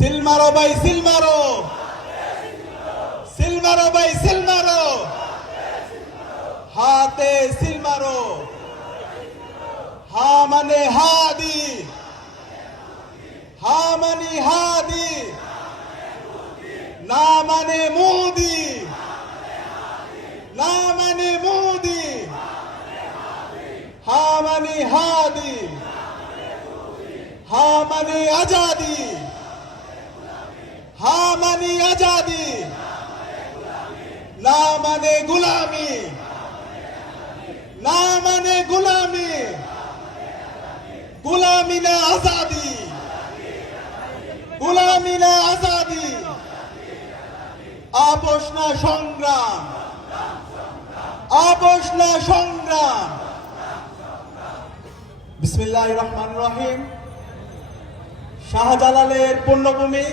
ভাই, সিল মারো। সিল মারো ভাই, সিল মারো। হাতে সিল মারো। হা মানে হাদি। হা মানে হাদি। না মানে মোদি। না মানে মোদি। হা মানে হাদি। হা মানে আজাদি। মানে আজাদি। না মানে গুলামি। না মানে গুলামি। গুলামি না আজাদি। গুলামি না আজাদি। আপোষ না সংগ্রাম। আপোষ না সংগ্রাম। বিসমিল্লাহ রহমান রহিম। শাহজালালের পূর্ণভূমি।